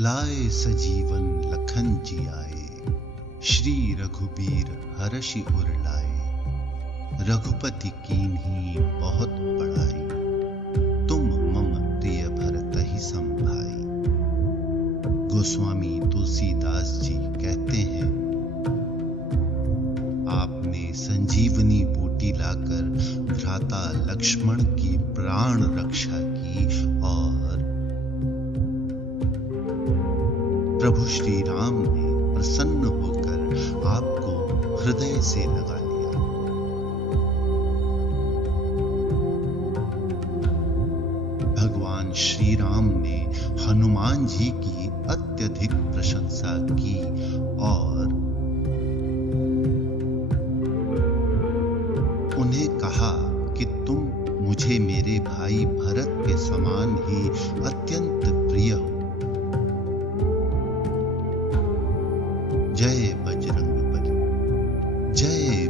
लाए सजीवन लखन जी आए, श्री रघुबीर हरषि उर लाए। रघुपति कीन्ही बहुत बड़ाई, तुम मम प्रिय भरतहि संभाई। गोस्वामी तुलसीदास जी कहते हैं, आपने संजीवनी बूटी लाकर भ्राता लक्ष्मण की प्राण रक्षा की और प्रभु श्री राम ने प्रसन्न होकर आपको हृदय से लगा लिया। भगवान श्री राम ने हनुमान जी की अत्यधिक प्रशंसा की और उन्हें कहा कि तुम मुझे मेरे भाई भरत के समान ही अत्यंत प्रिय हो। जय बजरंग बली, जय